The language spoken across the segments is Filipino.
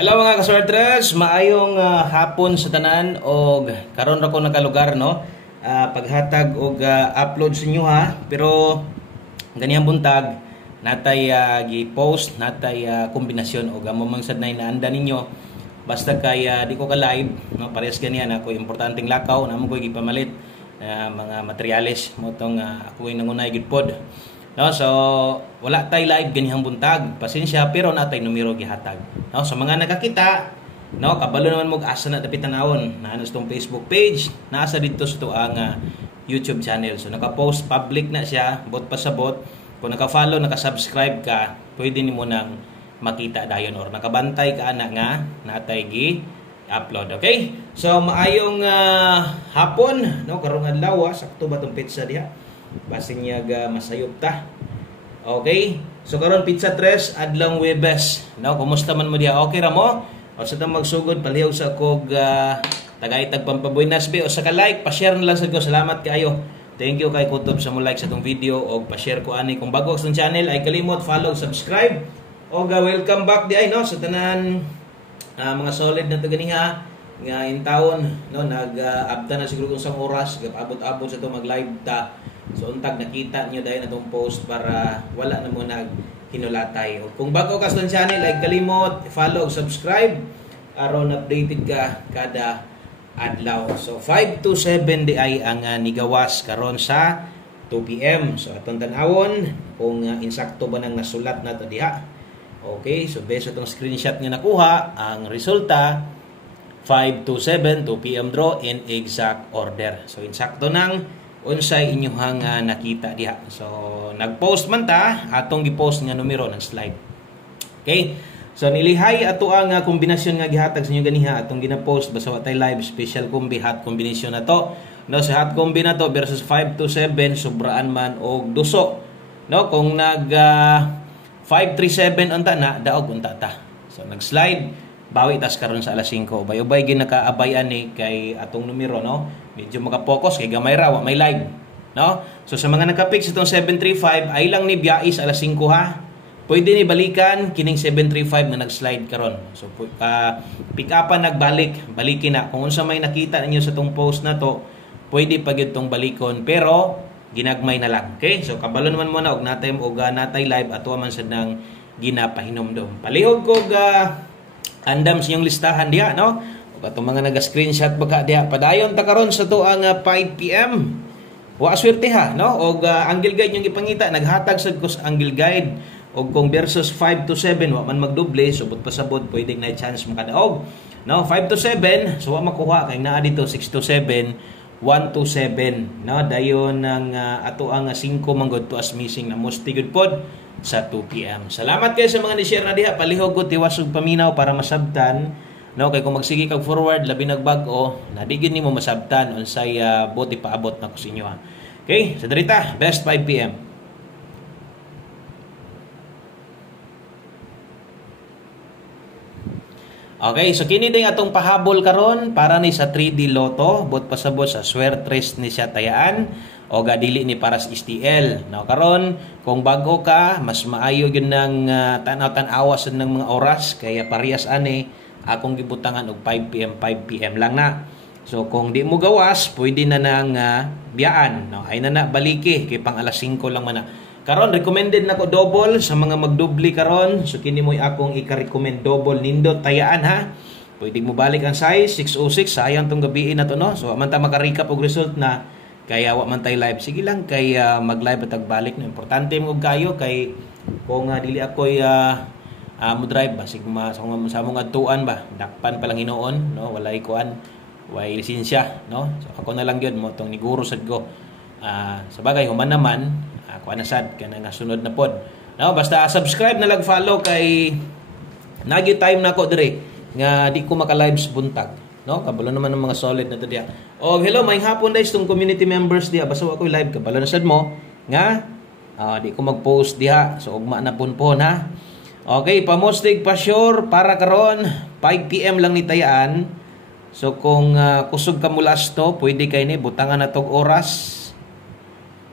Hello mga kaswertres, maayong hapon sa tanan og karon ra ko nakalugar no. Paghatag og upload sa inyo ha, pero ganihang buntag natay gi-post natay kombinasyon og amo mang sad nay naanda ninyo basta kay di ko ka live no, parehas ganiyan ako importanteng lakaw namo ko gipamalit mga materyales mo tong ako nangunay gid pod. No, so wala tay live ganihang buntag. Pasensya pero natay numero gihatag. No, sa mga nakakita, no, kabalo naman mo asa na dapat tanawon. Naano sa tong Facebook page, naasa dito sa tuang YouTube channel. So naka-post public na siya, bot pa sa bot. Kung naka-follow, naka-subscribe ka, pwede nimo nang makita dayon or nakabantay ka ana nga natay gi-upload. Okay? So maayong hapon, no, karong adlaw sakto ba tong pizza diha? Basin niya masayop ta. Okay? So karon pizza 3 adlaw Webes. No, kumusta man mo diha? Okay ra mo? O sa tang magsugod palihog sa kog tagaytag pampabuenas be o sa ka-like, pa-share na lang sad ko. Salamat kaayo. Thank you kay Kutob sa mo like sa tong video o pa-share ko ani kung bago sa channel ay kalimot follow, subscribe. O welcome back di ay no sa tanan mga solid na to ganiha nga in town no nag-abta na siguro kung sang oras abot-abot sa to mag-live ta. So untag nakita niyo dahil natong post para wala na mo hinulатay. Kung bago ka sa channel ay kalimot follow, subscribe aron updated ka kada adlaw. So 5 to 7 di ay ang nigawas karon sa 2 PM. So atong tan-awon kung insakto ba nang nasulat na to diha. Okay, so based sa tong screenshot nga nakuha, ang resulta 5 to 7 2 PM draw in exact order. So insakto nang unsay inyong nakita diha. So nag-post man ta atong gi-post nga numero ng slide. Okay? So nilihay ato ang kombinasyon nga gihatag sa inyo ganiha atong gina-post basta wa tay live special combi hot combination na to. No, sa hot combi na to versus 5 to 7 sobraan man og duso. No, kung nag 537 unta na daog unta ta. So nag-slide bawi tas karon sa alas 5 ubay-ubay ginakaabayan ni kay atong numero no medyo maka-focus kay gamay ra wa may live no. So sa mga naka-pick sa itong 735 ay lang ni biyais alas 5 ha, pwede ni balikan kining 735 nga nag-slide karon. So pick upan nagbalik balikin na kung unsa may nakita ninyo sa itong post na to pwede pa gyud tong balikon pero ginagmay na lang. Okay, so kabalo naman mo na og natay live ato man sad nang ginapahinomdom palihog ko andam sa inyong listahan diha no. Ug ato mga naga-screenshot baka diha padayon ta karon sa tuang 5 PM. Wa swerte ha no og angle guide yung ipangita naghatag sad ko sa angle guide og kung versus 5 to 7 wa man magdoble subot pasabot pwede na chance makadaog no. 5 to 7 so wa makuha kay naa dito 6 to 7 1 to 7 no dayon ng ato ang 5 manggod to as missing na most good pod sa 2 PM. Salamat kayo sa mga ni-share na diha. Palihog ko tiwas og paminaw para masabtan. No, kay kung magsige kag forward labi nagbag-o, nadigid nimo masabtan unsay boti paabot na ko sa inyo ha. Okay, sa dirita, best 5 PM. Okay, so kini ding atong pahabol karon para ni sa 3D Lotto, bot pasabot sa swertres ni siya tayaan o dili ni para sa STL. Now karon kung bago ka, mas maayo gyud nang tanaw-tanawa sa ng mga oras kaya parehas ani akong gibutangan og 5 PM 5 PM lang na. So kung di mo gawas, pwede na nang biyaan. No, ay na baliki kay pang alas 5 lang man na. Karon recommended nako double sa mga magdubli karon. So kini mo'y akong ika-recommend double nindot tayaan ha. Pwede mo balik ang size 606 sayang tong gabi na to no. So man ta maka-recap og result na kaya wa man tay live. Sige lang kay mag-live at balik no. Importante mo kayo kay kung dili ako'y mo drive ba sig sa mong adtuan ba. Dakpan pa lang hinuon no. Walay kuan, way lisensya no. So ako na lang gyud mo tong niguro sad ko. Sa bagay human naman ako anasad kana nga sunod na pod. No, basta subscribe na lang follow kay nagi time na ko dire nga di ko maka-live buntag. No, kabalo naman ng mga solid na to diha. Oh, hello may hapon guys tong community members diha. Basta ako live kabalo na sad mo nga di ko mag-post diha. So ugma na punpon ha. Okay, pamostig pa sure para karon 5 PM lang ni tayaan. So kung kusog ka mulas to, pwede kay ni butangan na tog oras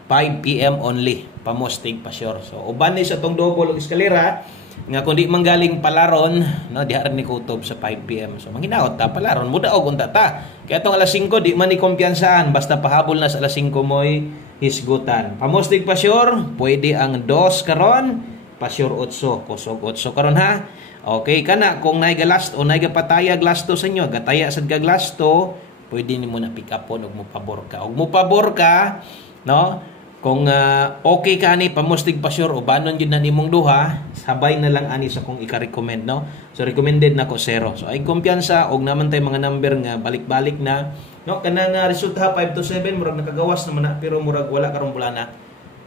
5 PM only. Pamostig pa sure. So uban ni sa tong double og eskalera Nga kundi manggaling palaron, no, diha ni kutob sa 5 PM. So manginaot ta palaron muda og unta ta. Kaya tong alas 5 di man ni kumpiyansaan basta pahabol na sa alas 5 moy hisgutan. Pamustig pa sure, pwede ang 2 karon, pa sure 8, kusog 8 karon ha. Okay kana kung nay galasto o nay gapataya glasto sa inyo, gataya sad ka glasto, pwede nimo na pick upon og mo pabor ka. Og mo pabor ka, no? Kung okay ka ni pamustig pa sure o banon yun na nimong duha, sabay na lang ani sa kung ika-recommend, no? So recommended na ko 0. So ay kumpiyansa og naman tay mga number nga balik-balik na, no? Kanang resulta 5 to 7 murag nakagawas naman na pero murag wala karong bulana.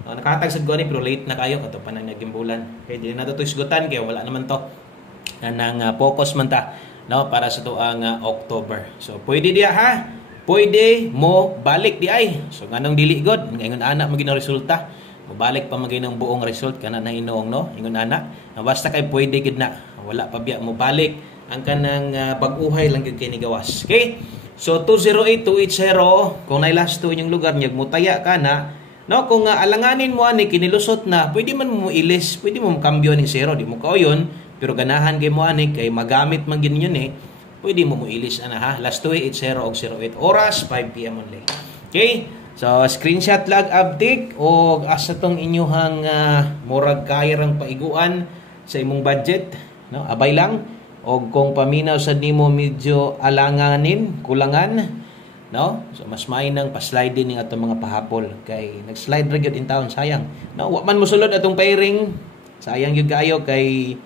No, nakatag sad ko ni pero late na kayo kato pa nang naging bulan. Kay di na to isgutan kay wala naman to. Nang focus man ta, no, para sa tuang October. So pwede diya ha. Pwede mo balik di ay. So nganong dili god, ngayon anak maging resulta. Mabalik pa maging ng buong result kana na inuong, no? Ingon anak. Basta kay pwede gid na. Wala pa biya mo balik ang kanang bag-uhay lang gyud kay ni gawas. Okay? So 208-280 kung nailasto inyong lugar nyag mutaya kana, no? Kung alanganin mo ani kinilusot na, pwede man mo ilis, pwede mo kambyo ning 0, di mo kauyon, pero ganahan kay mo ani kay magamit man gid yun pwede mo ilis ana ha. Last 280 og 08 oras 5 PM only. Okay? So screenshot lag update og asa tong inyuhang murag kaya rang paiguan sa imong budget, no? Abay lang og kung paminaw sad nimo medyo alanganin, kulangan, no? So mas mainang pa-slide din ning atong mga pahapol kay nag-slide ra gyud in town sayang. No, wa man mosulod atong pairing. Sayang gyud kaayo kay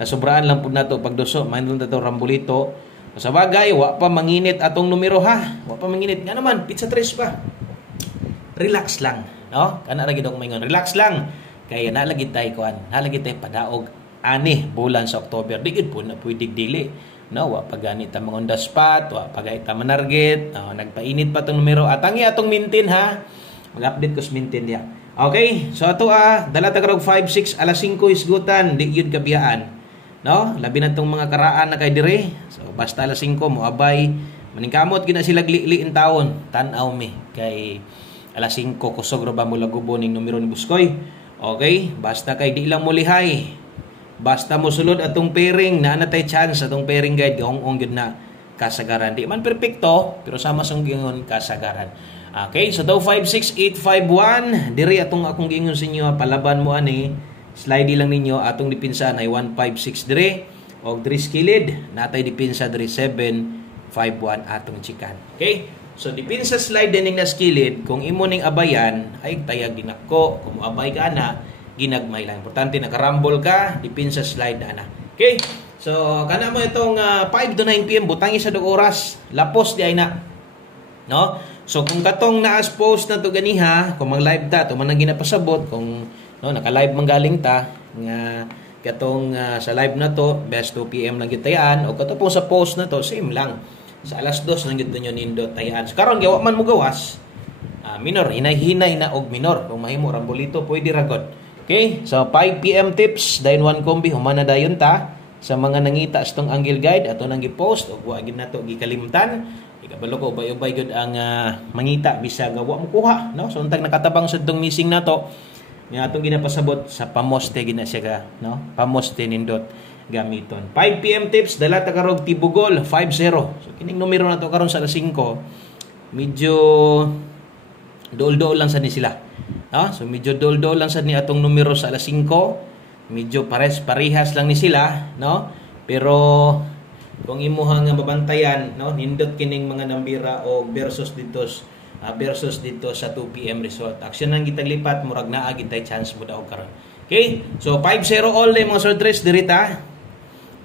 nasubraan lang pud nato pagduso, mayroon ta to rambolito. Sa bagay, wa pa manginit atong numero ha. Wa pa manginit. Nga naman, pizza 3 pa. Relax lang. No? Kana ra gid ako maingon. Relax lang. Kaya nalagid tay kuan. Nalagid tay padaog ani bulan sa October. Di gid po na pwede dili. No, wa pa gani ta mga on the spot, wa pa gani ta manarget. No, nagpainit pa tong numero. Atangi atong mintin ha. Mag-update ko sa mintin dia. Okay? So ato dala ta karog 5 6 alas 5 isgutan, di gyud kabiyaan. No, labi na tong mga karaan na kay dire. So basta alas 5 mo abay maningkamot gina sila glili in taon. Tan-aw mi kay alas 5 kusog ra ba mo lagubo ning numero ni Buskoy. Okay, basta kay di lang mo lihay. Basta mo sulod atong pairing na natay chance atong pairing guide ong gyud na kasagaran. Di man perpekto pero sama sang gingon kasagaran. Okay, so daw 56851 dire atong akong gingon sa inyo palaban mo ani. Slide lang ninyo atong dipinsa ay 156 dire og 3 skilid natay dipinsa dire 751 atong chikan. Okay? So dipinsa slide din ning na skilid kung imo ning abayan ay tayag dinako kung abay ka na ginagmay lang. Importante nakarambol ka dipinsa slide ana. Okay? So kana mo itong 5 to 9 PM butangi sa dog oras lapos di ay na. No? So kung katong naas post na to ganiha kung mag live ta to man ang ginapasabot kung no, naka-live man galing ta nga katong sa live na to best 2 PM lang gitayaan o kato po sa post na to same lang sa alas 2 lang gid nyo nindot tayaan. So, karon gawa man mo gawas minor hinay-hinay na og minor kung mahimo rambolito pwede ra god. Okay? So 5 PM tips dayon 1 kombi humana dayon ta sa mga nangita sa tong angle guide ato nang gi-post og wa gid nato gikalimtan. Ikabalo ko ubay-ubay gud ang mangita bisag wa mo kuha, no? So untag nakatabang sa tong missing nato nga atong ginapasabot sa pamoste gina siya ka, no? Pamoste nindot gamiton. 5 PM tips dala ta karog tibugol 50. So kining numero nato karon sa alas 5 medyo dol-dol lang sa ni sila. No? So medyo dol-dol lang sa ni atong numero sa alas 5. Medyo parehas lang ni sila, no? Pero kung imuha nga mabantayan, no, nindot kining mga nambira o versus dito sa 2 PM result. Action nang gitaglipat murag naa gid tay chance mo daw karon. Okay? So 5-0 all day mga sortres dirita.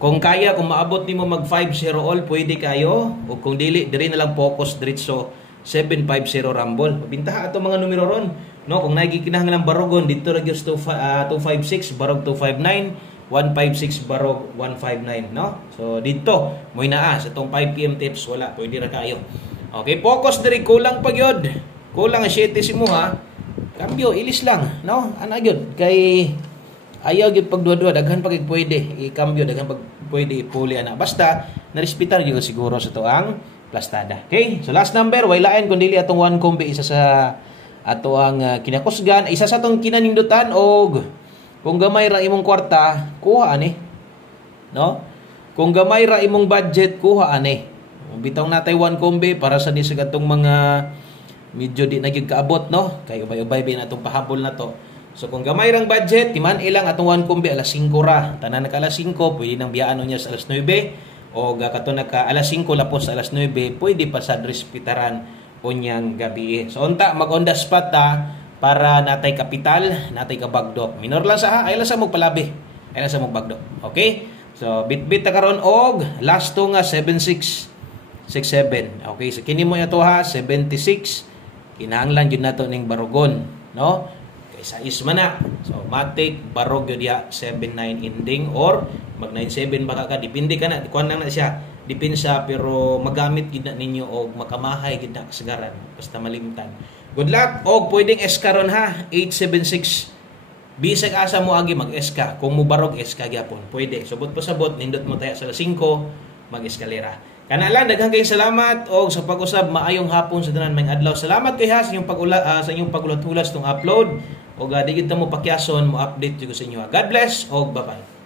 Kung kaya kung maabot nimo mag 5-0 all pwede kayo o kung dili diri na lang focus diretso 750 rumble. Bintaha ato mga numero ron, no? Kung naigi kinahanglan barogon dito ra gyud 256 barog 259 156 barog 159, no? So dito mo naa sa tong 5 PM tips wala pwede ra kayo. Okay, focus diri kulang pa gyud. Kulang ang 7 si mo ha. Kambyo ilis lang, no? Ana gyud kay ayaw gyud pag duwa-duwa daghan pa gyud pwede i-kambyo daghan pag pwede ipuli ana. Basta narespetar gyud siguro sa tuang plastada. Okay? So last number way lain kun dili atong 1 kombi isa sa ato ang kinakusgan isa sa atong kinanindutan og Kung gamay ra imong kwarta, kuha ani. No? Kung gamay ra imong budget, kuha ani. Bitaw natay one kombe para sa ni sa gatong mga medyo di nagigkaabot, no? Kay ubay-ubay ba natong pahabol na to. So kung gamay rang budget, timan ilang atong one kombe alas 5 ra. Tanan naka alas 5, pwede nang biyaan niya sa alas 9 o kato naka alas 5 lapos sa alas 9, pwede pa sa respetaran unyang gabi. So unta mag-on the spot ta para natay kapital, natay kabagdok. Minor lang sa ay lang sa magpalabi. Ay lang sa magbagdok. Okay? So bit-bit ta karon og last to nga 7667. Okay, so kini mo ito ha 76. Kinahanglan jud nato ning barugon, no? Kay sa isma na. So matik barog gyud ya 79 ending or mag 97 baka ka depende ka na kuan lang na siya. Depensa pero magamit gid na ninyo og makamahay gid na kasagaran basta malimtan. Good luck og pwedeng eskaron ha 876. Bisag asa mo agi mag-eska kung mo barog eska gyapon pwede. Subot pa sabot nindot mo tayo sa 5 mag-eskalera. Kana lang daghang kayong salamat og sa pag-usab maayong hapon sa tanan mayong adlaw. Salamat kay ha sa inyong sa inyong pagulat-ulas tong upload og di kita mo pakyason mo update jud ko sa inyo. God bless og bye-bye.